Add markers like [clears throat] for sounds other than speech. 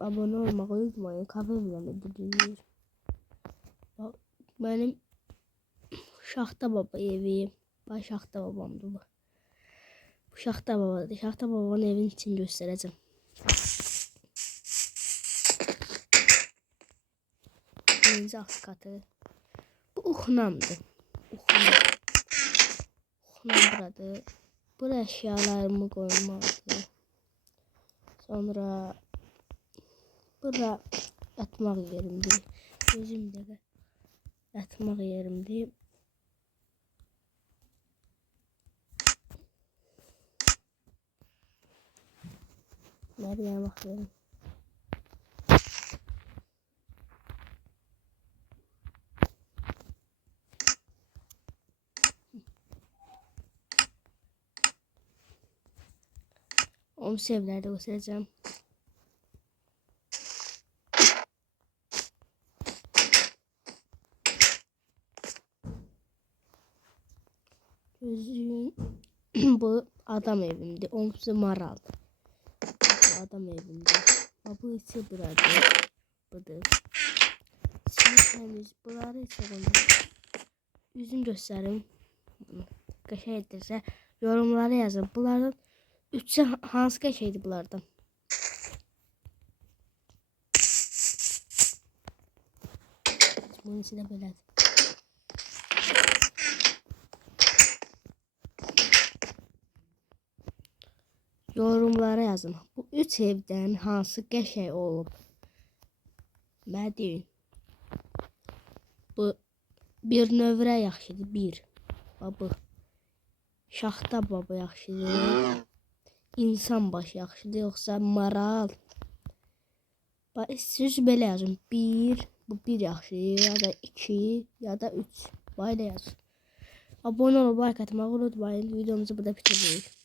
abone olmayı unutmayın. Kafe bile gidiyor. Bak benim Şahta Baba evi. Bak Şahta babamdı bu. Bu Şahta Baba'dı. Şahta Baba'nın evinin için göstereceğim. Birinci alt katı. Bu Uxnamdır. Uxnam. Uxnam buradır. Buraya eşyalarımı koymalıdır. Sonra bura yatmaq yerimdir. Gözüm də yatmaq yerimdir. Nereye bakıyorum? Onu evlerde göstereceğim. Gözlüğün [clears throat] bu adam evinde. Omzu maraldı. Bu adam evinde. Ha, bu ise burada. Budur. Şimdi temiz. Bunları ise koydum. Yüzün gösterim. Qəşəng edirsə yorumlara yazın. Bunların üçü hansı qəşəngdir bunlardan? Bunun içi də belədir. Yorumlara yazın. Bu üç evdən hansı qəşəng olub? Mənə deyin. Bu bir növrə yaxşıdır, bir. Bax bu. Şaxta baba yaxşıdır. İnsan başı yaxşıdır, yoxsa maral? Bax siz belə yazın. Bir, bu bir yaxşıdır, ya da iki, ya da üç. Belə yazın. Abone olub like atmağı unutmayın. Videomuzu burada bitiririk.